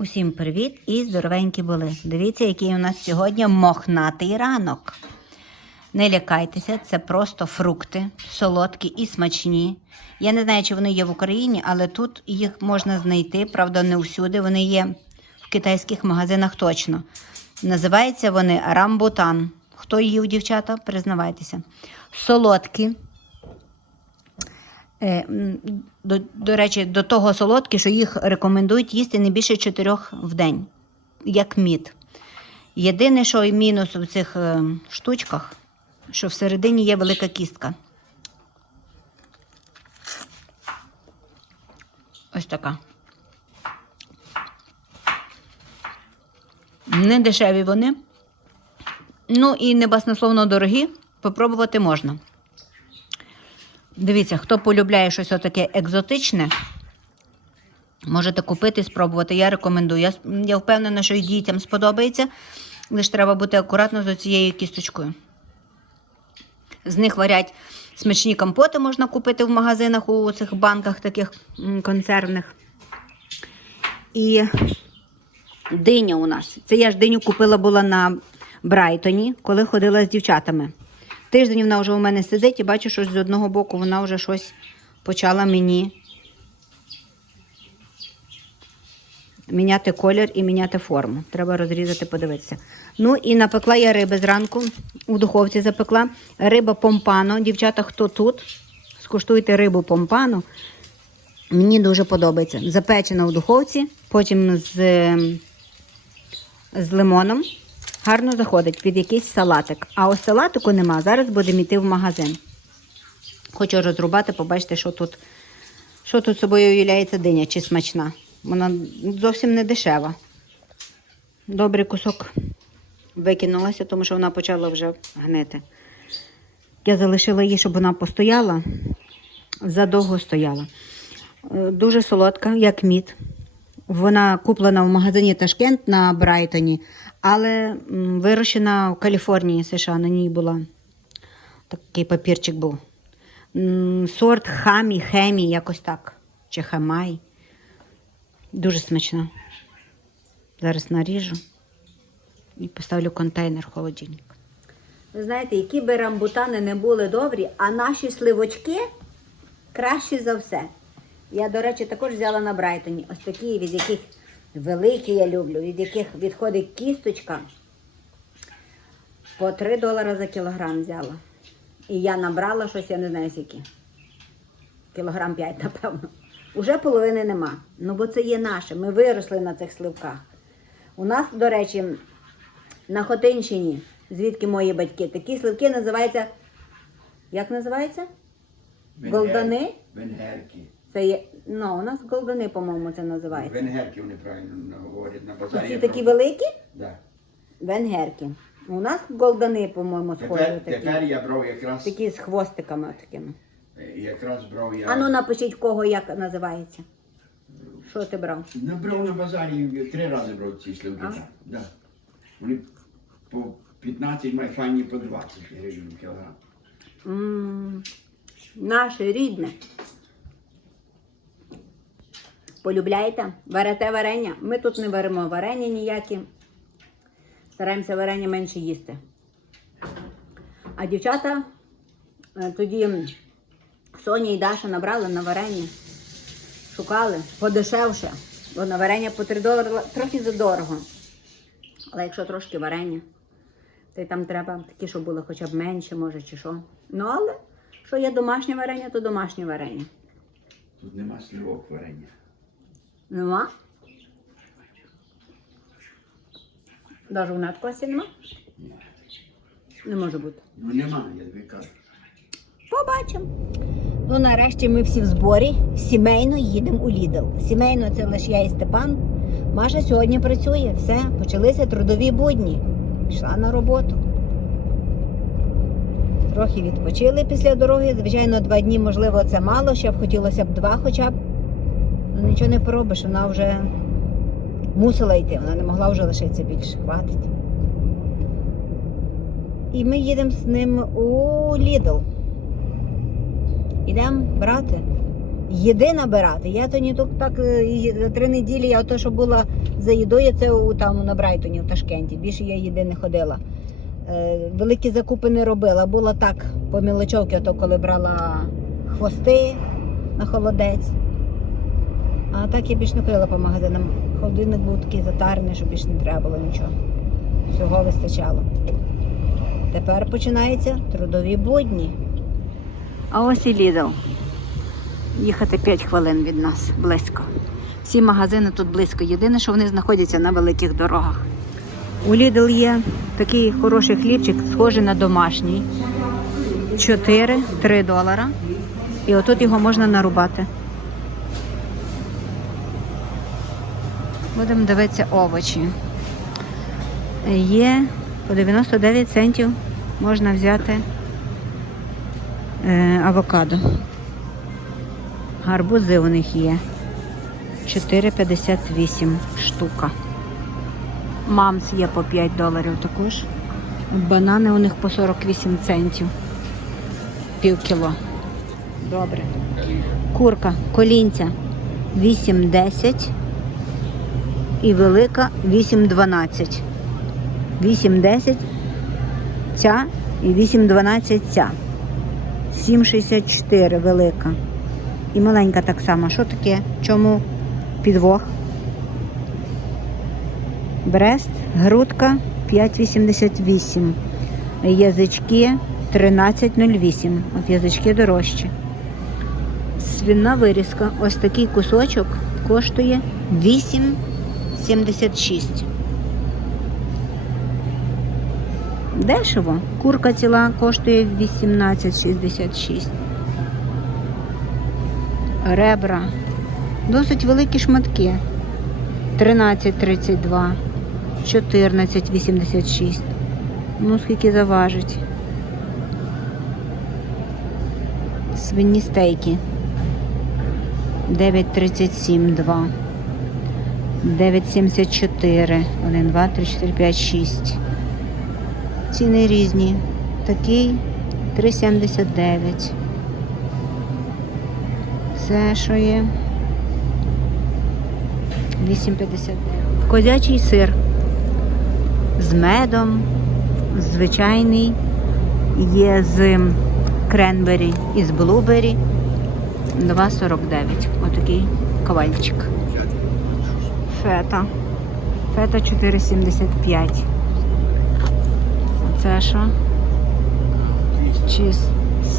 Усім привіт і здоровенькі були. Дивіться, який у нас сьогодні мохнатий ранок. Не лякайтеся, це просто фрукти, солодкі і смачні. Я не знаю, чи вони є в Україні, але тут їх можна знайти, правда, не всюди. Вони є в китайських магазинах точно. Називаються вони рамбутан. Хто їв, дівчата, признавайтеся. Солодкі. Е, До, до речі, до того солодкі, що їх рекомендують їсти не більше чотирьох в день, як мід. Єдине, що і мінус у цих е, штучках, що всередині є велика кістка. Ось така. Не дешеві вони. Ну і не баснословно дорогі. Попробувати можна. Дивіться, хто полюбляє щось таке екзотичне, можете купити спробувати. Я рекомендую. Я, я впевнена, що і дітям сподобається. Лише треба бути акуратно з цією кісточкою. З них варять смачні компоти, можна купити в магазинах у цих банках таких консервних. І диня у нас. Це я ж диню купила була на Брайтоні, коли ходила з дівчатами. Тиждень вона вже у мене сидить і бачу, що з одного боку вона вже щось почала мені міняти колір і міняти форму. Треба розрізати, подивитися. Ну і напекла я риби зранку, у духовці запекла. Риба помпано. Дівчата, хто тут? Скуштуйте рибу помпано. Мені дуже подобається. Запечена в духовці, потім з, з лимоном. Гарно заходить під якийсь салатик. А ось салатику нема. Зараз будемо йти в магазин. Хочу розрубати, побачите, що тут, що тут собою уявляється диня чи смачна. Вона зовсім не дешева. Добрий кусок викинулася, тому що вона почала вже гнити. Я залишила її, щоб вона постояла, задовго стояла. Е, Дуже солодка, як мід. Вона куплена в магазині Ташкент на Брайтоні, але вирощена в Каліфорнії, США. На ній була такий папірчик був. Сорт хамі, хемі, якось так. Чи хамай. Дуже смачна. Зараз наріжу і поставлю контейнер в холодильник. Ви знаєте, які би рамбутани не були добрі, а наші сливочки кращі за все. Я, до речі, також взяла на Брайтоні. Ось такі, від яких великі я люблю, від яких відходить кісточка. По 3 долари за кілограм взяла. І я набрала щось, я не знаю скільки. Кілограм 5, напевно. Уже половини нема. Ну, бо це є наше. Ми виросли на цих сливках. У нас, до речі, на Хотинщині, звідки мої батьки, такі сливки називаються. Як називається? Голдани? Венгерки. Це є. Ну, у нас голдани, по-моєму, це називається. Венгерки вони правильно говорять на базарі. Ці такі великі? Да. Венгерки. У нас голдани, по-моєму, схожі Тепер, такі. тепер я брав якраз, Такі з хвостиками такими. якраз брав я. А ну напишіть, кого як називається. Що ти брав? Ну, брав на базарі, три рази брав ці. Так, Да. Вони по 15, майфані по 20 гривень кілограм. м наше рідне. Полюбляєте? Берете варення? Ми тут не беремо варення ніякі. Стараємося варення менше їсти. А дівчата е, тоді Соня і Даша набрали на варення. Шукали подешевше. Бо на варення по 3 долари трохи задорого. Але якщо трошки варення, то й там треба такі, щоб було хоча б менше, може, чи що. Ну, але що є домашнє варення, то домашнє варення. Тут нема сливок варення. Нема. Даже у надкосі нема? Не може бути. Ну нема, я тобі кажу. Побачимо. Ну, нарешті ми всі в зборі. Сімейно їдемо у Лідл. Сімейно це лише я і Степан. Маша сьогодні працює. Все, почалися трудові будні. Пішла на роботу. Трохи відпочили після дороги. Звичайно, два дні, можливо, це мало, ще б хотілося б два хоча б. Нічого не поробиш, вона вже мусила йти, вона не могла вже лишитися більше. Хватить. І ми їдемо з ним у Лідл. Ідемо брати їди набирати. Я то ні тут так е, за три неділі, я то, що була за їдою, це у там на Брайтоні, в Ташкенті. Більше я їди не ходила. Е, великі закупи не робила. Була так по мілочовки, то коли брала хвости на холодець. А так я більше не ходила по магазинам. Холодильник був такий затарений, що більше не треба було нічого. Всього вистачало. Тепер починаються трудові будні. А ось і Lidl. Їхати 5 хвилин від нас близько. Всі магазини тут близько. Єдине, що вони знаходяться на великих дорогах. У Lidl є такий хороший хлібчик, схожий на домашній. 4-3 долара. І отут його можна нарубати. Будемо дивитися овочі. Є по 99 центів можна взяти е, авокадо. Гарбузи у них є. 4,58 штука. Мамс є по 5 доларів також. Банани у них по 48 центів. Пів кіло. Добре. Курка, колінця 8,10 і велика 8,12. 8,10 ця і 8,12 ця. 7,64 велика. І маленька так само. Що таке? Чому підвох? Брест, грудка 5,88. Язички 13,08. От язички дорожчі. Свіна вирізка. Ось такий кусочок коштує 8,76. Дешево. Курка ціла коштує 18,66. Ребра. Досить великі шматки. 13,32. 14,86. Ну, скільки заважить. Свині стейки. 9,37, 2. 9,74. 1, 2, 3, 4, 5, 6. Ціни різні. Такий 3,79. Це що є? 8,59. Козячий сир з медом, звичайний, є з кренбері і з блубері. 2,49. Отакий ковальчик. Фета. Фета 4,75. Це що? Чіз.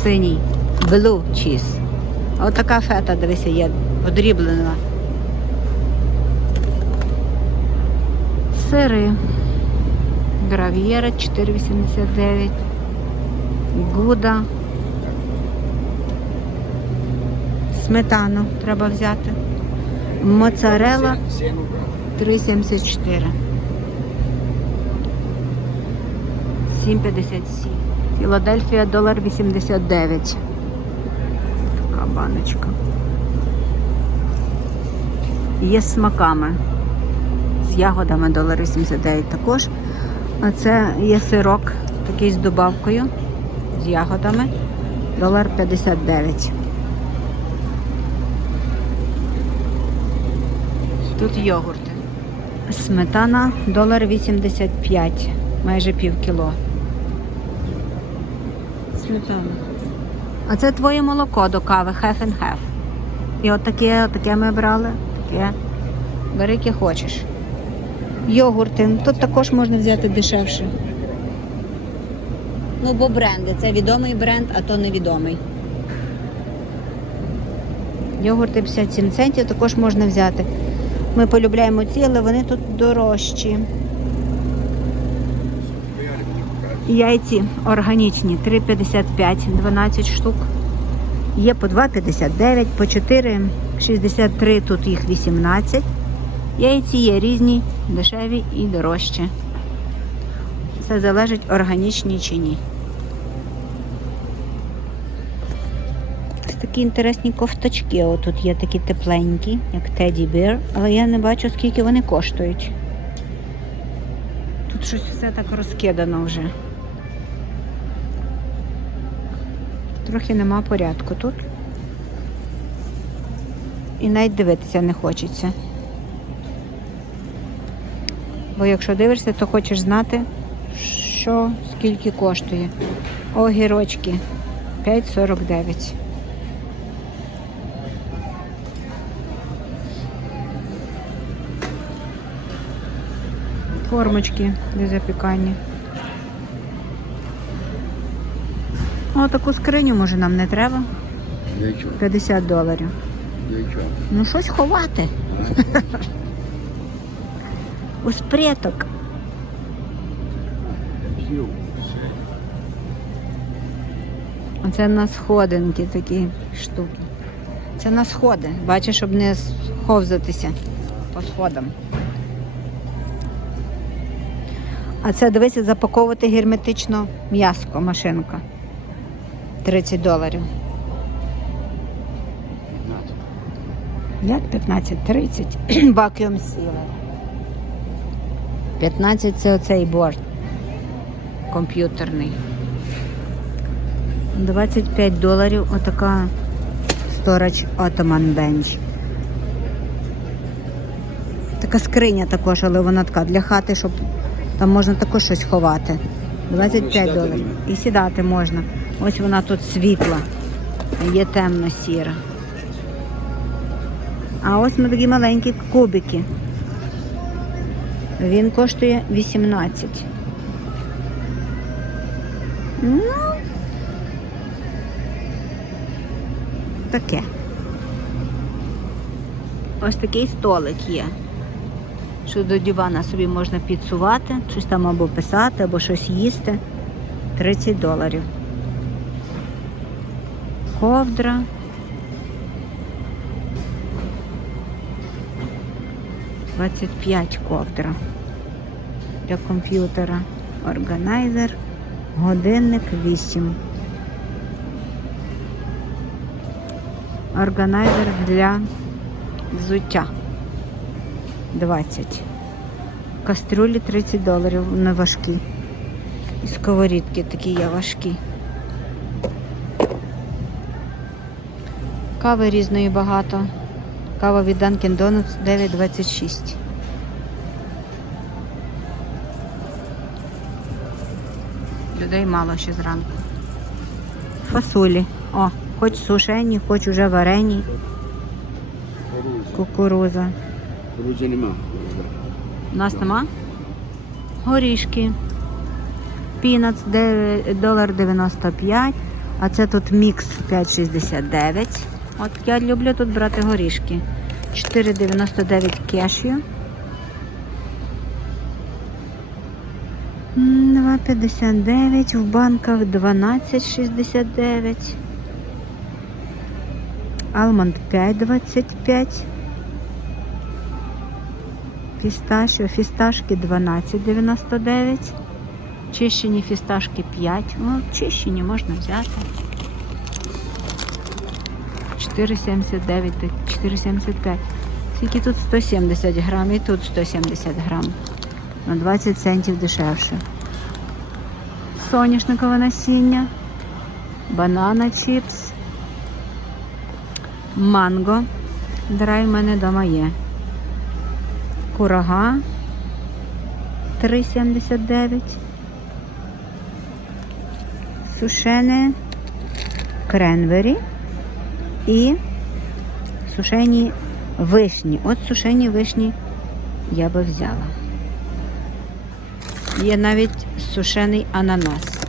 Синій. Blue чіз. Отака фета, дивися, є подріблена. Сири. Гравієра 4,89. Гуда. Сметану треба взяти. Моцарела 3,74. 7,57. Філадельфія долар 89. Така баночка. Є з смаками. З ягодами долар 89 також. А це є сирок такий з добавкою. З ягодами. Долар 59. Тут йогурти. Сметана долар 85, майже пів кіло. Сметана. А це твоє молоко до кави half and half. І от таке, от таке ми брали. Таке. Бери яке хочеш. Йогурти. Тут також можна взяти дешевше. Ну, бо бренди. Це відомий бренд, а то невідомий. Йогурти 57 центів також можна взяти. Ми полюбляємо ці, але вони тут дорожчі. Яйці органічні 3,55, 12 штук. Є по 2,59, по 4,63, тут їх 18. Яйці є різні, дешеві і дорожчі. Це залежить органічні чи ні. Такі інтересні кофточки. Отут є такі тепленькі, як Teddy Bear, але я не бачу, скільки вони коштують. Тут щось все так розкидано вже. Трохи нема порядку тут. і навіть дивитися не хочеться. Бо якщо дивишся, то хочеш знати, що скільки коштує. Огірочки 5,49. Формочки для запікання. О, таку скриню може нам не треба. Для чого? 50 доларів. Для чого? Ну щось ховати. У спряток. Оце на сходинки такі штуки. Це на сходи. Бачиш, щоб не сховзатися по сходам. А це дивися, запаковувати герметично м'яско, машинка. 30 доларів. Як 15? 30. Vacuum sealer. 15 це оцей борт комп'ютерний. 25 доларів отака Storage Ottoman Bench. Така скриня також, але вона така для хати, щоб там можна також щось ховати. 25 доларів. І сідати можна. Ось вона тут світла. Є темно-сіра. А ось ми такі маленькі кубики. Він коштує 18. Ну, таке. Ось такий столик є. Що до дивана собі можна підсувати, щось там або писати, або щось їсти. 30 доларів. Ковдра. Двадцять п'ять ковдра для комп'ютера. Органайзер. Годинник 8. Органайзер для взуття 20. Кастрюлі 30 доларів, вони важкі. І сковорідки такі є важкі. Кави різної багато. Кава від Dunkin' Donuts 9,26. Людей мало ще зранку. Фасолі. О, хоч сушені, хоч уже варені. Кукуруза. Кукурудзи нема. У нас нема? Горішки. Пінац долар 95, а це тут мікс 5,69. От я люблю тут брати горішки. 4,99 кешю. М, 2,59, в банках 12,69. Алмонд 5,25. Фісташіо, фісташки 12,99. Чищені фісташки 5. Ну, чищені можна взяти. 4,79, та 4,75. Скільки тут 170 грам і тут 170 грам. На 20 центів дешевше. Соняшникове насіння, банана чіпс, манго. Драй в мене вдома є. Курага 3,79. Сушене кренвері і сушені вишні. От сушені вишні я би взяла. Є навіть сушений ананас.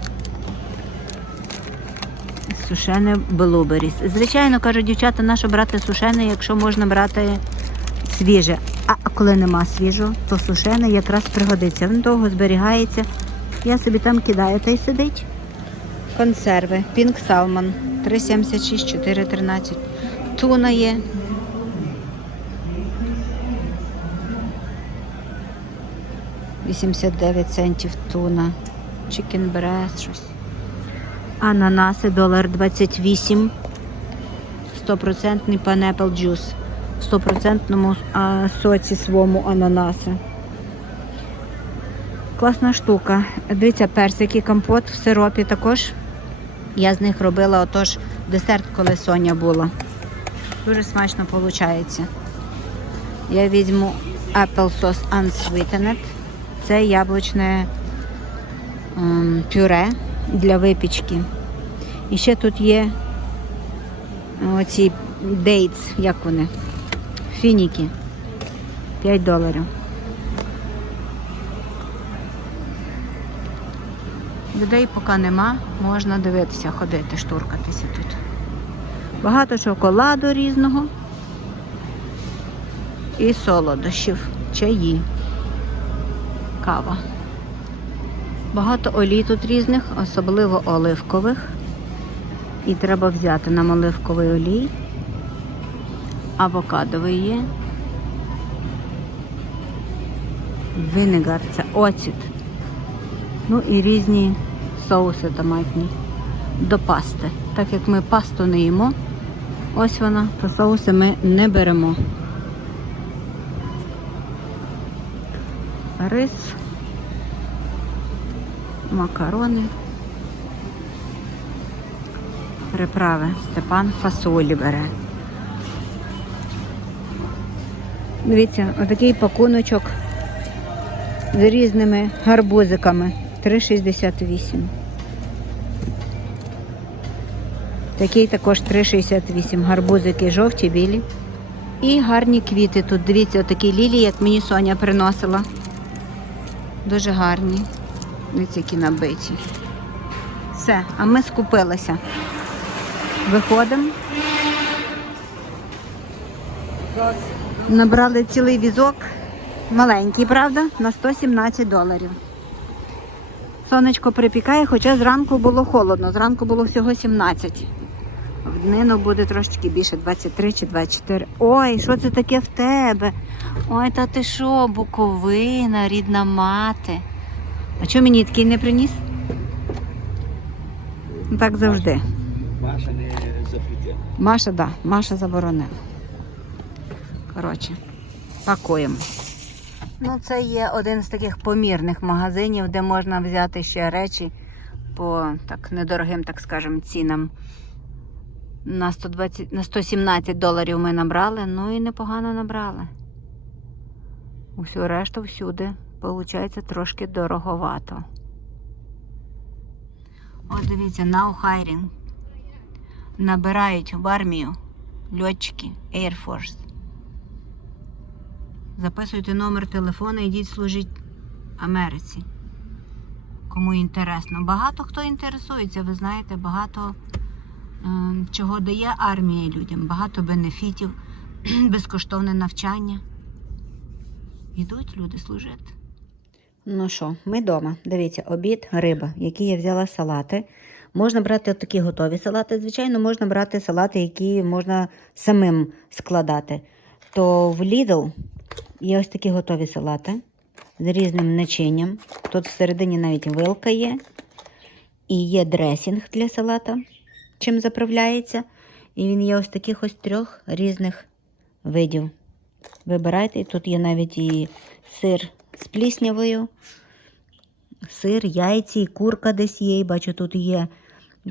Сушене блуберіс. Звичайно, кажуть дівчата, нащо брати сушене, якщо можна брати свіже. А коли нема свіжого, то сушене якраз пригодиться. Він довго зберігається. Я собі там кидаю та й сидить. Консерви. Пінк Салмон 3,76, 4,13. Туна є. Вісімдесят дев'ять центів туна. Chicken breast, щось. Ананаси, долар 28. Стопроцентний pineapple juice. Стопроцентному соці своєму ананаса. Класна штука. Дивіться, персик і компот в сиропі також. Я з них робила отож десерт, коли Соня була. Дуже смачно виходить. Я візьму Apple Sauce Unsweetened. Це яблучне пюре для випічки. І ще тут є оці дейтс, як вони? Фініки. 5 доларів. Людей поки нема, можна дивитися, ходити, штуркатися тут. Багато шоколаду різного і солодощів, чаї, кава. Багато олій тут різних, особливо оливкових. І треба взяти нам оливковий олій. Авокадовий є. Винегар це оцет. Ну і різні соуси томатні до пасти. Так як ми пасту не їмо, ось вона, то соуси ми не беремо. Рис, макарони, приправи. Степан фасолі бере. Дивіться, отакий пакуночок з різними гарбузиками. 3,68. Такий також 3,68. Гарбузики жовті, білі. І гарні квіти тут. Дивіться, отакі лілії, як мені Соня приносила. Дуже гарні. Дивіться, які набиті. Все, а ми скупилися. Виходимо. Набрали цілий візок. Маленький, правда? На 117 доларів. Сонечко припікає, хоча зранку було холодно. Зранку було всього 17. В днину буде трошечки більше, 23 чи 24. Ой, що це таке в тебе? Ой, та ти що, буковина, рідна мати. А чого мені такий не приніс? Так завжди. Маша не запретила. Маша, да, Маша заборонила. Коротше, пакуємо. Ну, це є один з таких помірних магазинів, де можна взяти ще речі по так недорогим, так скажемо, цінам. На 120, на 117 доларів ми набрали, ну і непогано набрали. Усю решту всюди, виходить, трошки дороговато. От дивіться, now hiring. Набирають в армію льотчики Air Force. Записуйте номер телефону, йдіть служити Америці. Кому інтересно. Багато хто інтересується, ви знаєте, багато е, чого дає армія людям, багато бенефітів, безкоштовне навчання. Йдуть люди служити. Ну що, ми вдома. Дивіться, обід, риба, які я взяла салати. Можна брати такі готові салати. Звичайно, можна брати салати, які можна самим складати. То в Lidl є ось такі готові салати з різним начинням. Тут всередині навіть вилка є. І є дресінг для салата, чим заправляється. І він є ось таких ось трьох різних видів. Вибирайте, тут є навіть і сир з пліснявою, сир, яйці, і курка десь є. І бачу, тут є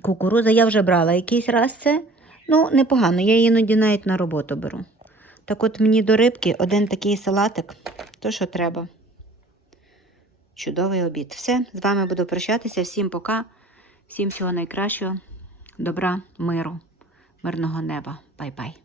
кукуруза. Я вже брала якийсь раз це. Ну, непогано, я іноді навіть на роботу беру. Так от мені до рибки один такий салатик, то що треба. Чудовий обід. Все, з вами буду прощатися. Всім пока, всім всього найкращого, добра, миру, мирного неба. Бай-бай.